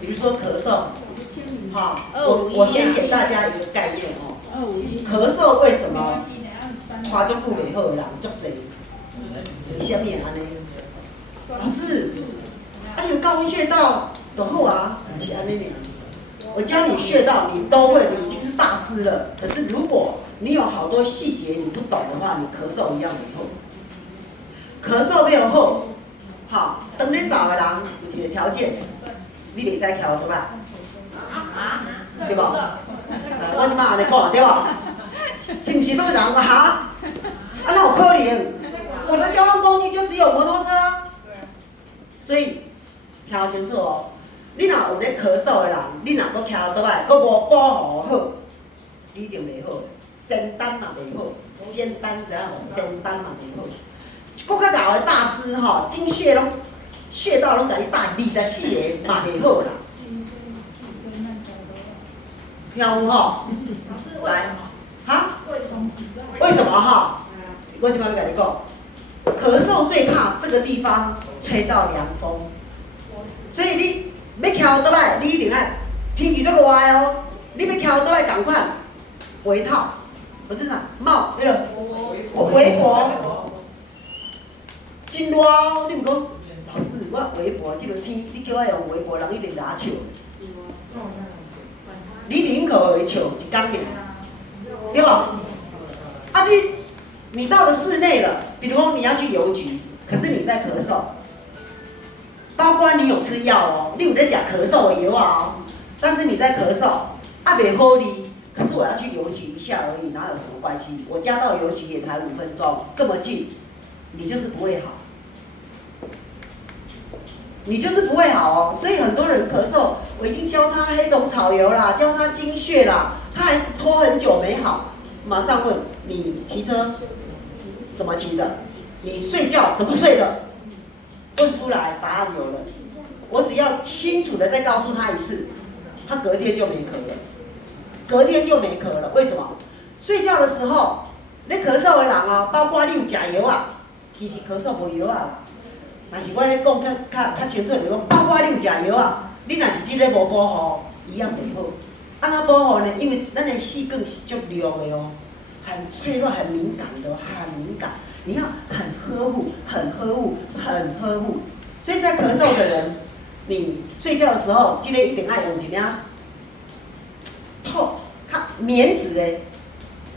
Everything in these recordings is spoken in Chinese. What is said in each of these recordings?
比如说咳嗽，好，我先给大家一个概念哦。咳嗽为什么拖足久袂好的人足侪？为什么安尼？老师，你有高温穴道就好啊，不是安尼尔。我教你穴道，你都会，你已经是大师了。可是如果你有好多细节你不懂的话，你咳嗽一样袂好。咳嗽要好，好，当你扫的人有一个条件，你袂使翘对吧？对不？我即摆安尼讲对吧？是不是这个人哈？啊，那有可能？我的交通工具就只有摩托车，所以听清楚哦。你若有咧咳嗽的人，你若搁徛倒来，搁无保护好，你一定袂好。仙丹嘛袂好，仙丹知影无？仙丹嘛袂好。搁较敖的大师吼，精穴拢穴道拢甲你打24个嘛袂好啦。听有吼？来，哈？为什么哈？我即摆要甲你讲，咳嗽最怕这个地方吹到凉风，所以你要翘倒来，你一定爱天气足热哦，你要翘倒来赶快围套，不是啥帽那个围脖，真热哦！你唔讲老师，我围脖这轮天，你叫我用围脖，人一定甲我笑。你宁可会笑一天尔，对吧？啊你到了室内了，比如说你要去邮局，可是你在咳嗽，包括你有吃药哦，你有在吃咳嗽的药哦，但是你在咳嗽，啊袂好哩。可是我要去邮局一下而已，哪有什么关系？我家到邮局也才5分钟，这么近，你就是不会好，你就是不会好哦。所以很多人咳嗽，我已经教他黑种草油啦，教他精穴啦，他还是拖很久没好。马上问你骑车怎么骑的？你睡觉怎么睡的？问出来，答案有了。我只要清楚的再告诉他一次，他隔天就没咳了。隔天就没咳了，为什么？睡觉的时候，你咳嗽的人哦，包括你有食药啊，其实咳嗽无药啊。但是我咧讲较清楚就讲，包括你有食药啊，你若是这个无保护，一样袂好。安怎保护呢？因为咱的细管是足亮的哦，很脆弱、很敏感的，很敏感。你要很呵护、很呵护、很呵护。所以在咳嗽的人，你睡觉的时候，这个一定要用一领透、较棉质的，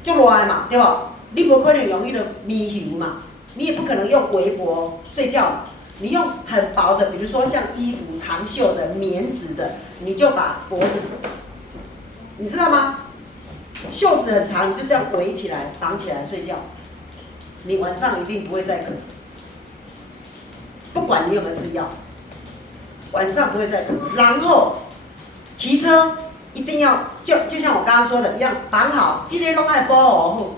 足热的嘛，对吧？你不可能用迄个棉球嘛，你也不可能用围脖睡觉。你用很薄的，比如说像衣服长袖的棉质的，你就把脖子，你知道吗？袖子很长，你就这样围起来、绑起来睡觉。你晚上一定不会再咳，不管你有没有吃药，晚上不会再咳。然后骑车一定要就像我刚刚说的一样，绑好，这个拢爱保护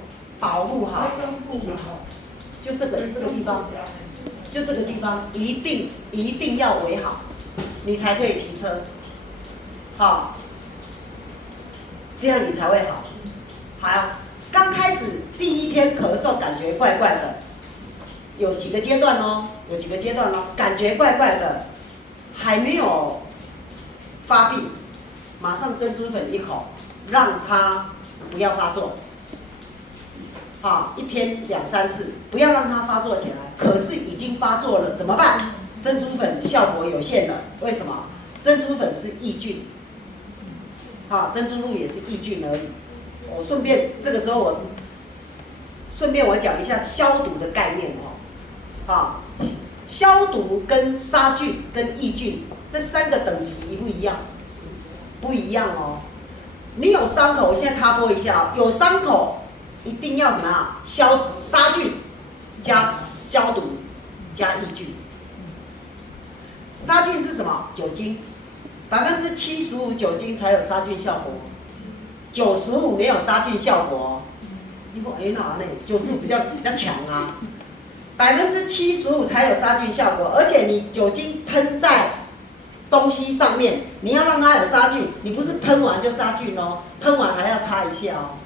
好，就这个地方。就这个地方一定要围好，你才可以骑车，好，这样你才会好。好，刚开始第一天咳嗽感觉怪怪的，有几个阶段哦，感觉怪怪的，还没有发病，马上珍珠粉1口，让它不要发作。好，一天2、3次，不要让它发作起来。可是已经发作了，怎么办？珍珠粉效果有限了，为什么？珍珠粉是抑菌，好，珍珠露也是抑菌而已。我顺便这个时候我讲一下消毒的概念哦。好，消毒跟杀菌跟抑菌这3个等级一不一样？不一样哦。你有伤口，我现在插播一下，有伤口。一定要怎么样？杀菌加消毒加抑菌。杀菌是什么？酒精，75%酒精才有杀菌效果，95%没有杀菌效果。你说哪呢？95%比较强啊，75%才有杀菌效果，而且你酒精喷在东西上面，你要让它有杀菌，你不是喷完就杀菌哦，喷完还要擦一下哦。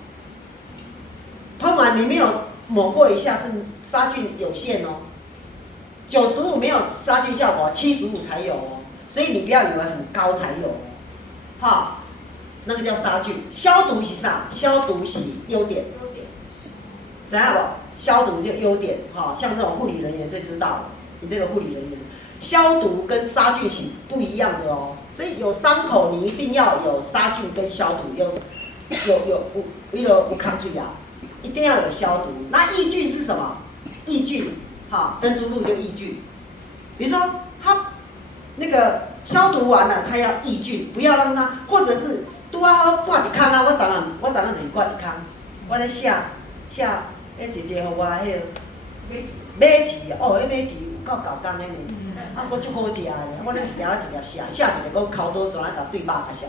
喷完你没有抹过一下是杀菌有限哦，95没有杀菌效果，75才有哦。所以你不要以为很高才有哦，哈，那个叫杀菌。消毒是啥？消毒是优点，知道不？消毒就优点，哈，像这种护理人员最知道了，你这个护理人员，消毒跟杀菌是不一样的哦。所以有伤口你一定要有杀菌跟消毒，有抗菌啊，一定要有消毒。那抑菌是什么？抑菌，哈，珍珠露就抑菌。比如说它那个消毒完了，它要抑菌，不要让它，或者是拄啊好挂一坑啊，我昨暗就是挂一坑，我咧写，迄姐姐互我迄个马糍哦，迄马糍有够搞工的呢，啊，我足好食的，我咧一粒一粒写，写一个讲抠刀怎啊甲对肉啊写，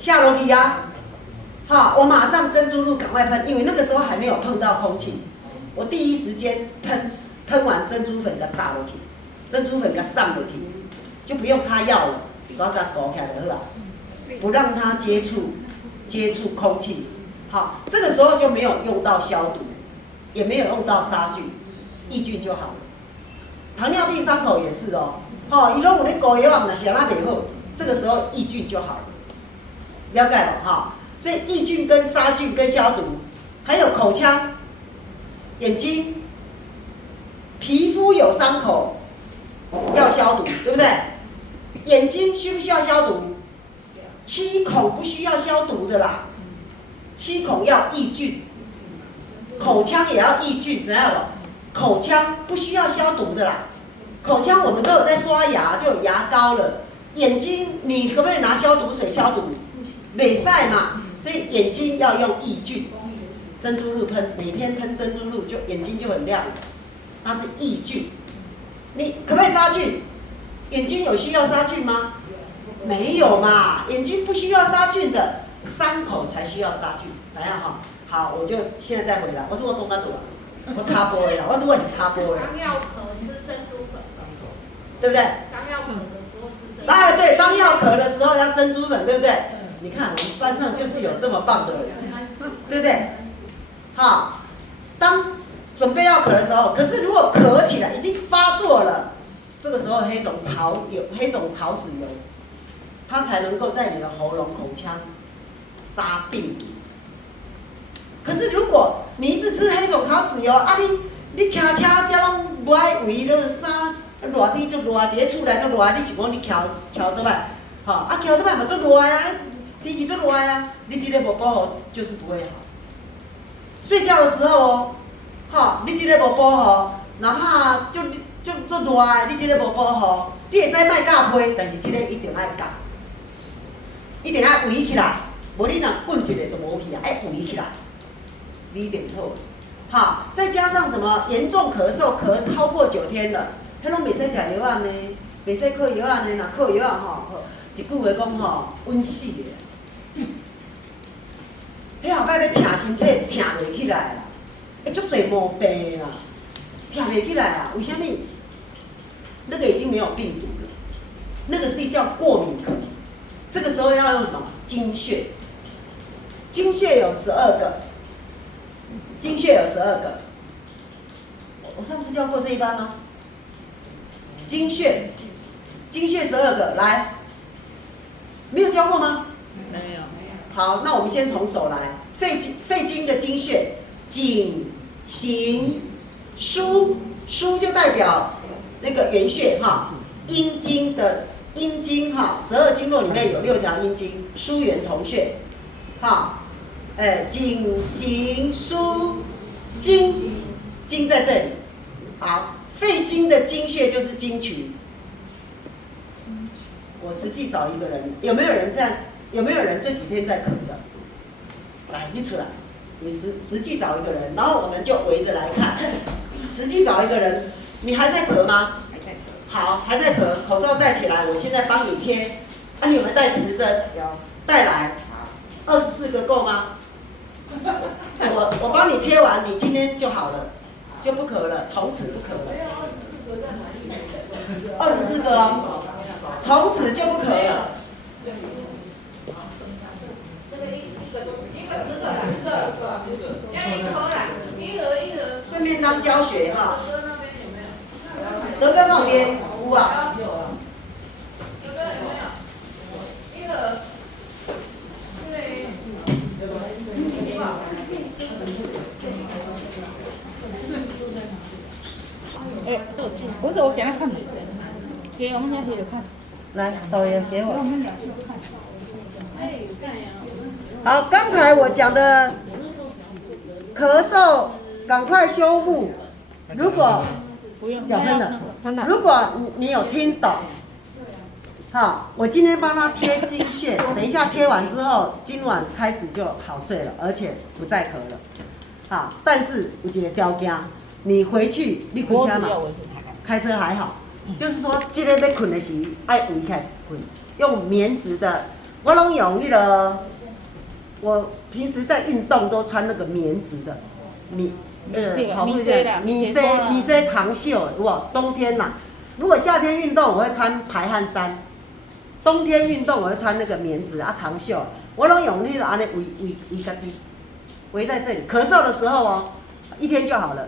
下落去啊，好，我马上珍珠露赶快喷，因为那个时候还没有碰到空气，我第一时间喷完珍珠粉甲打落去，珍珠粉甲上落去，就不用擦药了，只要甲涂起来就好啦，不让它接触空气，好，这个时候就没有用到消毒。也没有用到杀菌，抑菌就好了。糖尿病伤口也是哦，伊拢有咧膏药，若是安那袂好，这个时候抑菌就好了，了解了哈。所以抑菌跟杀菌跟消毒，还有口腔、眼睛、皮肤有伤口要消毒，对不对？眼睛需不需要消毒？七孔不需要消毒的啦，七孔要抑菌。口腔也要抑菌，知道不？口腔不需要消毒的啦。口腔我们都有在刷牙，就有牙膏了。眼睛你可不可以拿消毒水消毒？袂使嘛，所以眼睛要用抑菌。珍珠露喷，每天喷珍珠露，就眼睛就很亮，它是抑菌。你可不可以杀菌？眼睛有需要杀菌吗？没有嘛，眼睛不需要杀菌的，伤口才需要杀菌，怎样哈？好，我就现在再回来。我拄我讲到倒啊，我插播的啦，我拄我是插播的。当药咳吃珍珠粉，对不对？当药咳的时候吃珍珠粉。哎，对，当药咳的时候要珍珠粉，对不对？你看我们班上就是有这么棒的人，对不对？好，当准备要咳的时候，可是如果咳起来已经发作了，这个时候黑种草籽油，它才能够在你的喉咙、口腔杀病毒。可是如果你一直吃黑种草籽油，啊你骑车才拢无爱围落衫，热天就热，伫咧厝内就热，你是讲你骑倒摆，吼啊骑倒摆嘛足热啊，天气足热啊，你这个无保护就是不会好。睡觉的时候哦，吼你这个无保护，哪怕足热啊，你这个无保护，你会使莫甲被，但是这个一定爱甲，一定爱围起来，无你若滚一个就无去啊，爱围起来。你一点透，好，再加上什么严重咳嗽，咳超过9天了，迄拢袂使食药啊呢，袂使靠药啊呢，若靠药啊吼，一句话讲吼，稳死的。迄后摆要疼身体，疼袂起来啦，会足侪毛病啦，疼袂起来啊？为什么？那个已经没有病毒了，那个是叫过敏咳。这个时候要用什么？经血，经血有12个。经血有12个，我上次教过这一班吗？经血12个，来，没有教过吗？没有。好，那我们先从手来。肺经的经血，颈、行、枢，枢就代表那个原穴哈。阴经哈，12经络里面有6条阴经，枢原同穴，哈。颈、行、枢、经在这里。好，肺经的经穴就是经群。我实际找一个人，有没有人这样？有没有人这几天在咳的？来，你出来，你实际找一个人，然后我们就围着来看。实际找一个人，你还在咳吗？还在咳。好，还在咳，口罩戴起来，我现在帮你贴。啊，你有没有带磁针？有，带来。24个够吗？我帮你贴完，你今天就好了，就不咳了，从此不咳了。24个哦，从此就不咳了。顺便当教学哈。德哥旁边有啊。不是我给他看的，给我们家姐姐看。来，手也给我。给我们俩看。好，刚才我讲的咳嗽，赶快修复。如果不用讲真的，真的。如果你有听懂，好，我今天帮他贴经穴，等一下贴完之后，今晚开始就好睡了，而且不再咳了。好，但是有一个条件，你回去你开车嘛，开车还好，就是说这个要困的时爱围起来困，用棉质的，我拢用那个，我平时在运动都穿那个棉质的，跑步的米 C 长袖，如果冬天嘛，如果夏天运动我会穿排汗衫，冬天运动我会穿那个棉质啊长袖，我拢用那个安尼围家己，围在这里，咳嗽的时候哦，一天就好了。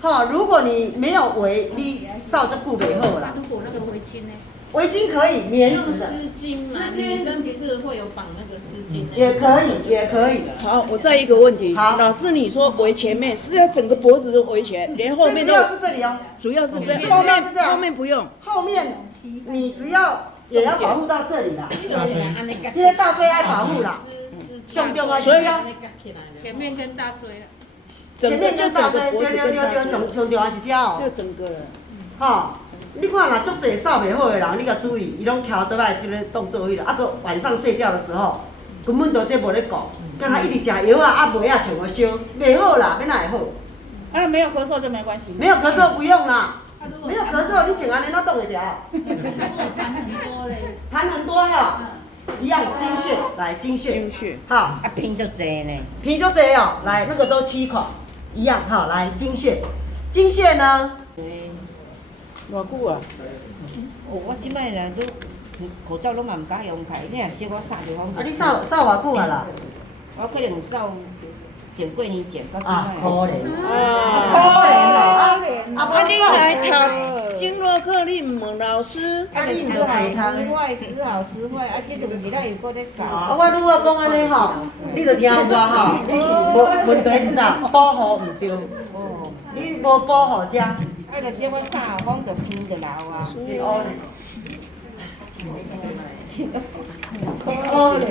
哈，如果你没有围，你扫这久袂好啦。如果那个围巾呢？围巾可以，棉质的。丝巾嘛，女生不是会有绑那个丝巾？也可以，也可以。好，我再一个问题。好，老师你说围前面是要整个脖子都围起来，连后面都。主要是这里哦。主要是对，后面不用。后面你只要也要保护到这里啦。这些大椎爱保护啦。胸中啊，所以前面跟大椎啊。前面跟大椎，对，上重要是这哦。就整个人。吼，你看若足侪扫袂好的人，你甲注意，伊拢翘倒来即个动作去了，啊，搁晚上睡觉的时候，根本都这无咧顾，干那一直食药啊，啊袂啊穿个烧，袂好啦，要哪会好？啊，没有咳嗽就没关系。没有咳嗽不用啦，没有咳嗽你穿安尼哪冻得了？痰很多嘞。痰很多哈，一样精血，来精血。精血。好。啊，偏就济呢。偏就济哦，来那个都7款，一样好，来精血，精血呢？偌久啊？我即摆啦，都口罩拢嘛毋敢用开，你若小我扫就方啊，你扫偌久啊啦？我可能扫前过年前到即啊，可摆。怜。可怜啦！啊，你来读经络课，你毋问老师？啊，你时好时坏，时好时坏，啊，即2日来又搁咧扫。啊，我如果讲安尼吼，你就听我吼，你是无问题是啥？保护唔对。哦。你无保护遮。啊，就小我扫，风就偏就流啊。真可怜。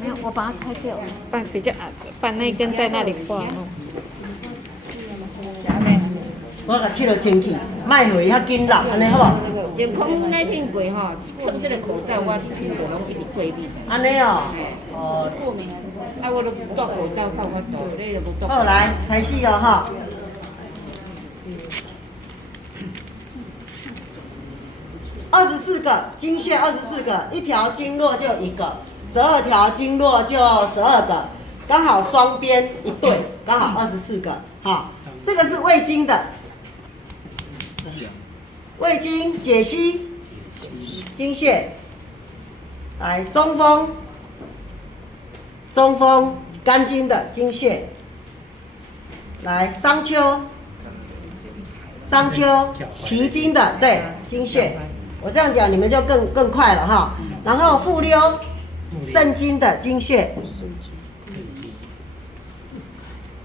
没有，我把它拆掉，把比较把那根在那里挂。我甲切落清气，卖互伊较紧落，安尼好无？就COVID-19过吼，喷这个口罩，我鼻就拢一直过敏。安尼哦。哦。过敏还是过敏？啊，我都不戴口罩，看我戴，你就不戴。好，来开始哦哈。24个经穴，24个，一条经络就1个，12条经络就12个，刚好双边一对，刚好24个。好，这个是胃经的，胃经解析经穴，来中风肝经的经穴，来商丘脾经的对经穴。我这样讲你们就更快了哈。然后复溜肾经的经穴，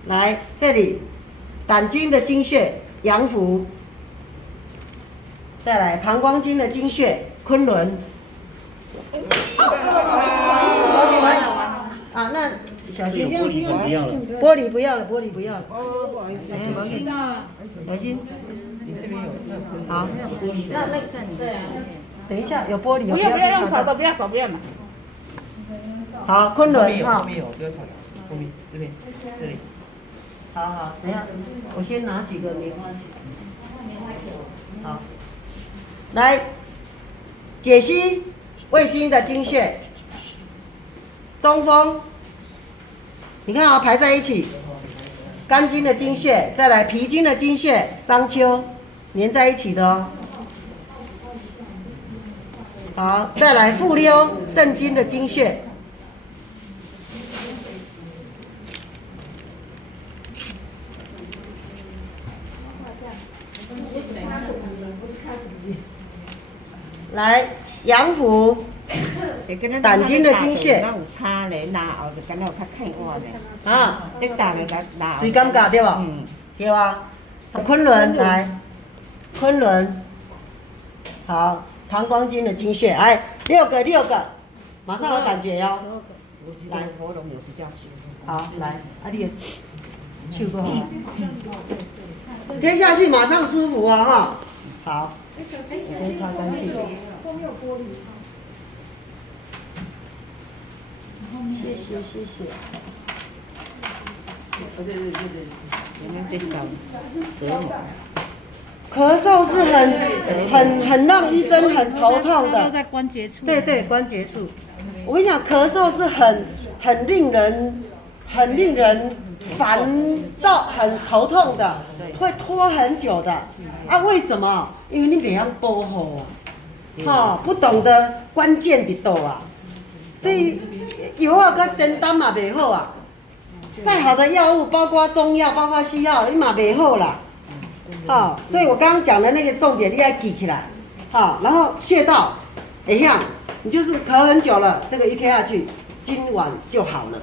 来这里胆经的经穴阳府，再来膀胱经的经穴昆仑。啊，那小心玻璃不要了，玻璃不要了，玻璃不要了。哦，不好意思。小心啊！小心。你这边有好，那对，等一下有玻璃，不要用手的，不要手不要拿。好，昆仑哈。后面有，不要吵，后面这边这里。好，等一下，我先拿几个棉花球。好，来解析胃经的经穴，中风，你看啊，排在一起。肝经的经穴，再来脾经的经穴，商丘，连在一起的哦。好，再来复溜肾经的经穴。来阳府，胆经的经穴。有差咧，然后就感觉有较快活咧。啊，你打咧打。水感觉对吧？对啊。昆仑来昆仑，好，膀胱经的经穴，哎，6个，马上有感觉哟。我觉得喉咙有比较舒服。好，来，你的手过好，贴下去马上舒服啊哈。好，我先擦干净。谢谢。对，我们这手折磨。咳嗽是很让医生很头痛的。在关节处。对，关节处。我跟你讲，咳嗽是很令人烦躁、很头痛的，会拖很久的。啊，为什么？因为你袂晓保护啊，不懂得关键伫倒啊，所以药啊跟仙丹嘛袂好啊。再好的药物，包括中药、包括西药，你嘛袂好啦。好，所以我刚刚讲的那个重点，你要记起来。好，然后穴道，一样，你就是咳很久了，这个一贴下去，今晚就好了，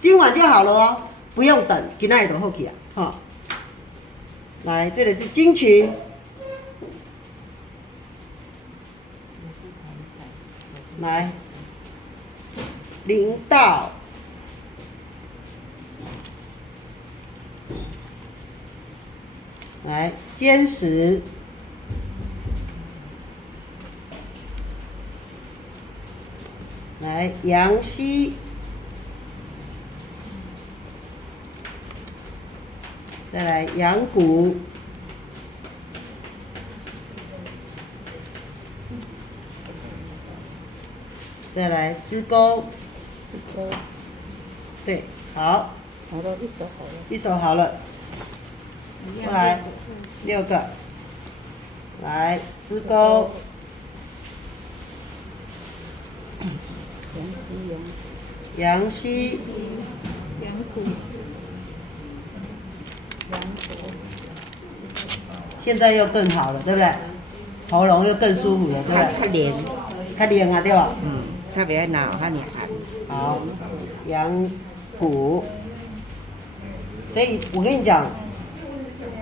哦，不用等，今仔就好起啊。好，来，这里是经群，来，淋道。来，肩石，来阳溪，再来阳谷，再来支沟，对，好，好了，一手好了。过来6个，来支沟，阳溪，阳谷，现在又更好了，对不对？喉咙又更舒服了，对不对？较黏，较凉啊，对吧？较袂爱闹，较黏寒。好，阳谷，所以我跟你讲。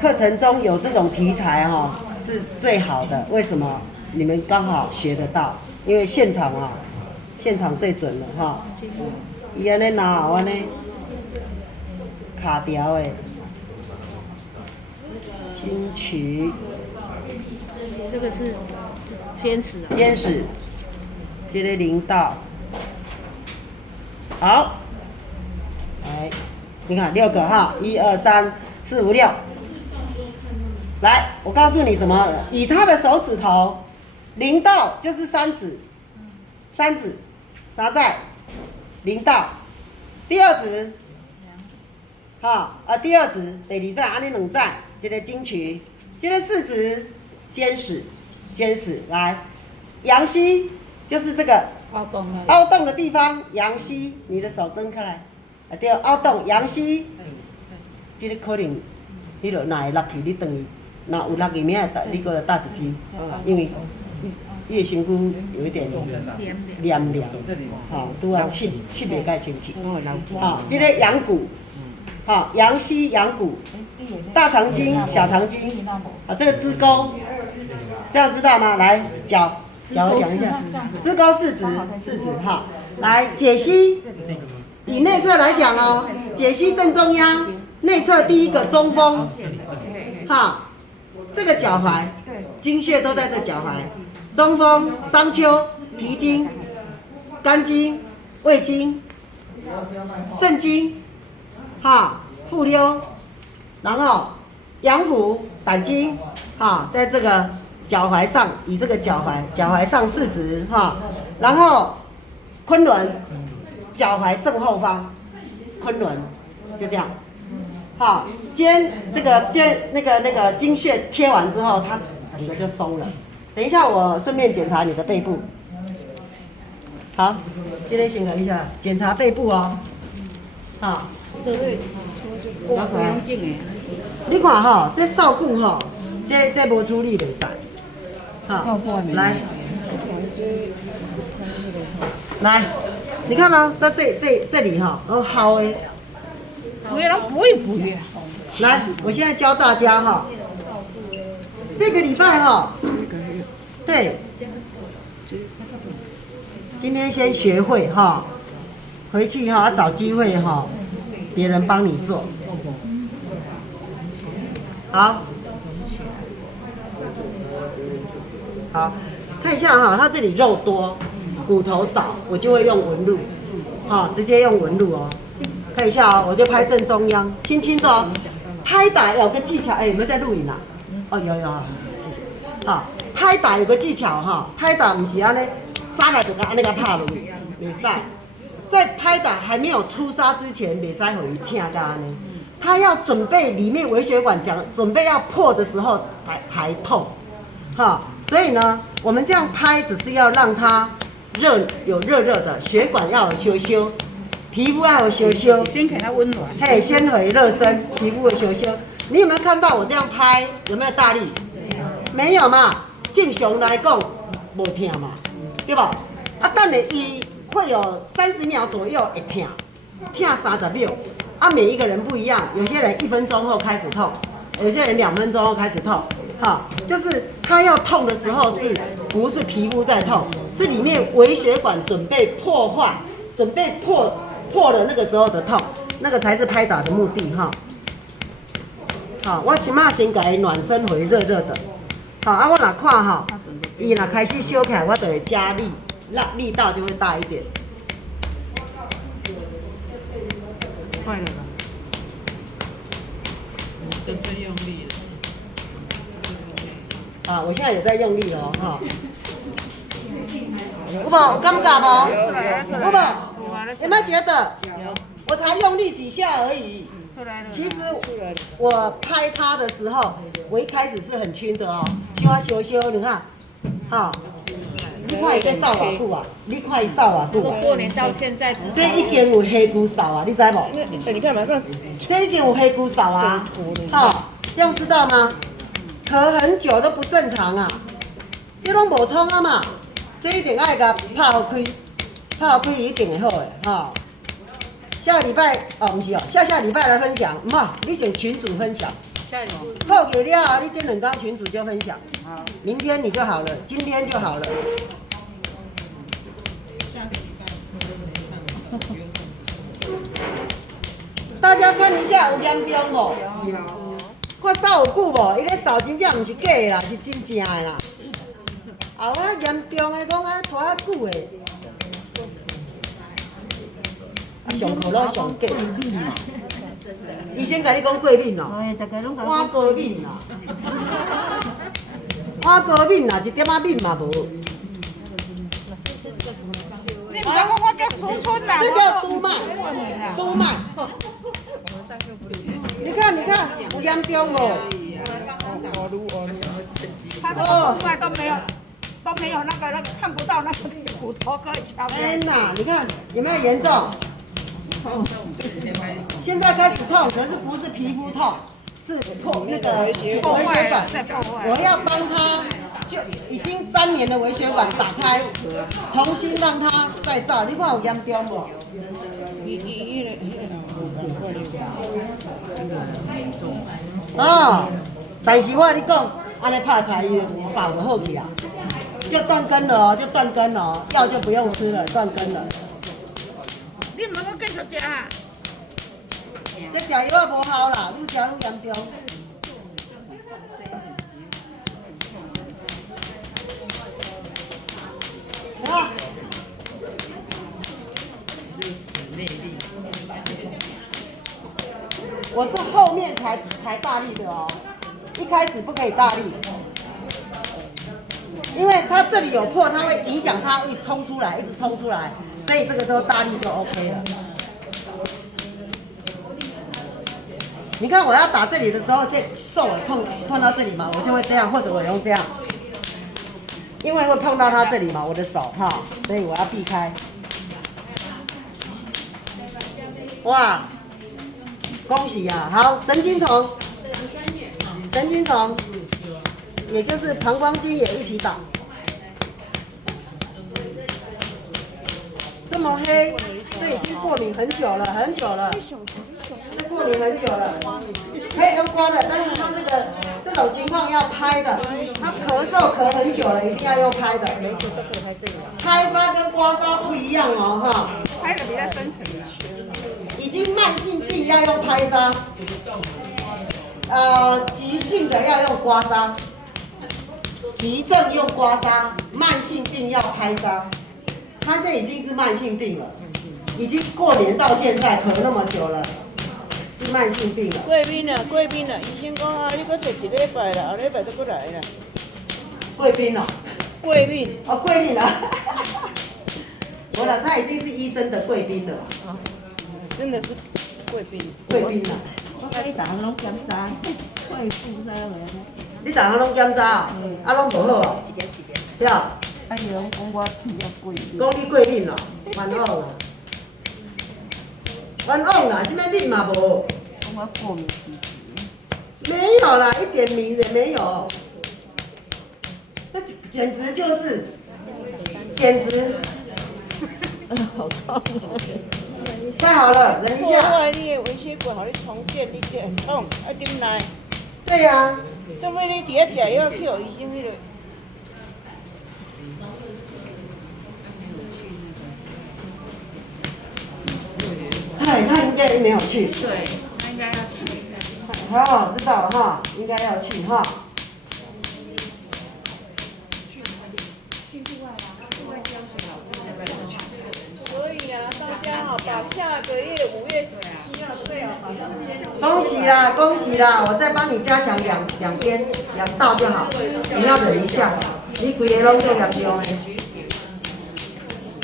课程中有这种题材哈，是最好的。为什么？你们刚好学得到，因为现场最准了哈。伊安尼拿后安尼卡条的经渠，这个是肩石啊。肩石，这个淋道。好，来，你看6个哈，1、2、3、4、5、6。来，我告诉你怎么以他的手指头，淋道就是三指撒在淋道，第二指，第二指第2指安尼2指，这个经渠，这个4指肩石，来，阳溪就是这个凹洞的地方，阳溪，你的手睁开来，对，凹洞阳溪，这个可能，你若哪会落去，你等于。那有落去明仔你过来打一支，因为伊的身躯有一点黏，拄啊气袂该进去。这个阳谷，阳溪阳谷，大肠经、小肠经，这个支沟，这样知道吗？来脚讲一下，支沟四指哈，来解析，以内侧来讲哦，解析正中央，内侧第一个中风，哈。这个脚踝，经穴都在这脚踝，中风、商丘、脾经、肝经、胃经、肾经，妇溜，然后阳腑、胆经，在这个脚踝上，以这个脚踝上4指，然后昆仑，脚踝正后方，昆仑，就这样。好，这个经穴贴完之后，它整个就松了。等一下，我顺便检查你的背部。好，今天先看一下，检查背部哦。好，你看哈，这扫骨哈，这无处理袂使。好，来，你看哦，这里哈，好诶。不要让补一补呀。来，我现在教大家哈，这个礼拜哈，对，今天先学会哈，回去哈要找机会哈，别人帮你做。好，好，看一下哈，它这里肉多，骨头少，我就会用纹路，直接用纹路哦。看一下哦，我就拍正中央，轻轻的哦。拍打有个技巧，有没有在录影啊？哦，有，谢谢。好，拍打有个技巧哈，拍打不是安尼，沙来就安尼个拍落去，袂使。在拍打还没有出痧之前，袂使互伊痛到安尼。他要准备里面微血管准备要破的时候才痛，所以呢，我们这样拍只是要让它有热的，血管要有修，皮肤要有修，先给它温暖。嘿，纤维热身，皮肤有修。你有没有看到我这样拍？有没有大力？没有嘛？正常来讲无痛嘛，对吧？等下伊会有30秒左右会痛30秒。每一个人不一样，有些人1分钟后开始痛，有些人2分钟后开始痛。就是他要痛的时候不是皮肤在痛，是里面微血管准备破坏，准备破了那个时候的痛，那个才是拍打的目的哈。好，我起码先给它暖身回热的。好，我哪看哈，伊若开始烧起来，我就会加力道就会大一点。快了吧？真正用力了。我现在有在用力了哈。有无？有感觉无？有无？有没有觉得？我才用力几下而已。其实我拍它的时候，我一开始是很轻的哦，修，你看，你看伊在扫偌久啊？你看伊扫偌久啊？过年到现在这已经有黑菇扫啊，你知无？你看马上，这已经有黑菇扫啊，这样知道吗？咳很久都不正常啊，这拢无通啊嘛，这一定爱甲拍好开一定会好的下个礼拜不是下礼拜来分享，你先群组分享。后给了，你这2天群组就分享。明天你就好了，今天就好了。大家看一下有严重无？看扫有久无？伊咧扫真正毋是假的啦，是真正的啦。我严重的讲拖啊久的。上课咯上假，医生甲你讲过敏哦，我过敏啦，一点仔敏嘛无。你唔讲我叫苏春啦。这叫督脉。你看，有严重无？他的督脉都没有那个看不到那个骨头可以敲。呐，你看有没有严重？现在开始痛，可是不是皮肤痛，是那个微血管。我要帮他，就已经粘连的微血管打开，重新让它再造。你看有严重无？但是我跟你讲，安尼拍出来扫就好去啊，就断根了，药就不用吃了，断根了。你唔能够继续食啊！这食药也无效啦，愈食愈严重。我是后面才大力的哦，一开始不可以大力，因为它这里有破，它会影响它一直冲出来，所以这个时候大力就 OK 了。你看我要打这里的时候，这手碰到这里嘛，我就会这样，或者我用这样，因为会碰到它这里嘛，我的手所以我要避开。哇，恭喜啊！好，神经丛，也就是膀胱经也一起打。这么黑，这已经过敏很久了，这过敏很久了，黑都关了，但是它这这种情况要拍的，他咳嗽咳很久了，一定要用拍的。拍痧跟刮痧不一样哦，哈。拍的比较深层。已经慢性病要用拍痧，急性的要用刮痧，急症用刮痧，慢性病要拍痧。他这已经是慢性病了，已经过年到现在咳那么久了，是慢性病了。过敏啊，过敏啊！医生讲啊，你搁摕一礼拜啦，后礼拜再过来啦。贵宾哦，过敏哦贵宾了，我了，他已经是医生的贵宾了，真的是过敏。贵宾了。我甲你逐项拢检查，快复啥个？你逐项拢检查啊？啊，拢无好啊？对啊。啊，伊拢讲我鼻啊过敏。讲你过敏啦，冤枉啦，冤枉啦，什么病嘛无？讲我过敏体质。没有啦，一点名也没有。那简直就是，简直。好痛！快好了，忍一破下。坏你的微血管，互你重建，你就很痛，啊啉奶。对呀、做咩你伫遐食药去互医生迄个？他应该没有去。对，他应该要去。好，知道了哈，应该要去哈。所以啊，大家好，把下个月5月17号最好把时间。恭喜啦，恭喜啦！我再帮你加强两边2道就好，你要忍一下，你规个拢做严重的。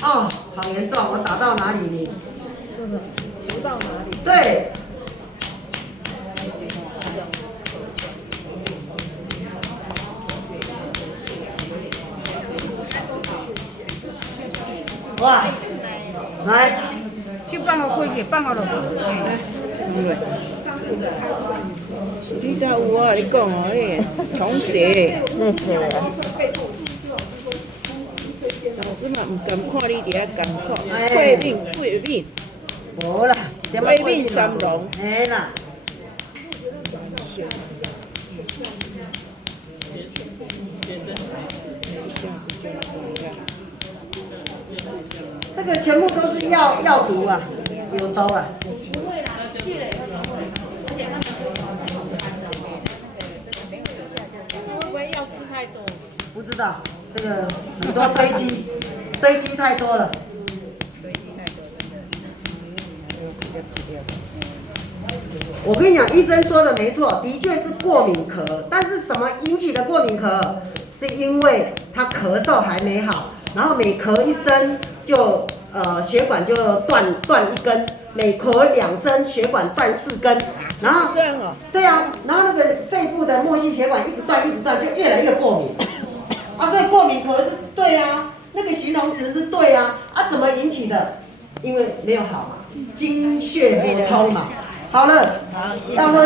哦，好严重，我打到哪里你？读到哪里？对。哇，来，去放个开去，放个落去。你才有我跟你讲哦，迄个同学咧，老师嘛唔敢看你伫遐艰苦，过敏，无啦，过敏三龙，嘿啦。一下子就过了。这个全部都是药毒啊，有毒啊。会不会药吃太多？不知道，这个很多堆积太多了。我跟你讲，医生说的没错，的确是过敏咳，但是什么引起的过敏咳？是因为他咳嗽还没好，然后每咳一声就血管就断一根，每咳2声血管断4根，然后这样哦。对啊，然后那个肺部的末系血管一直断，就越来越过敏啊，所以过敏咳是对啊，那个形容词是对啊，啊怎么引起的？因为没有好嘛，经血不通嘛。好了，要喝。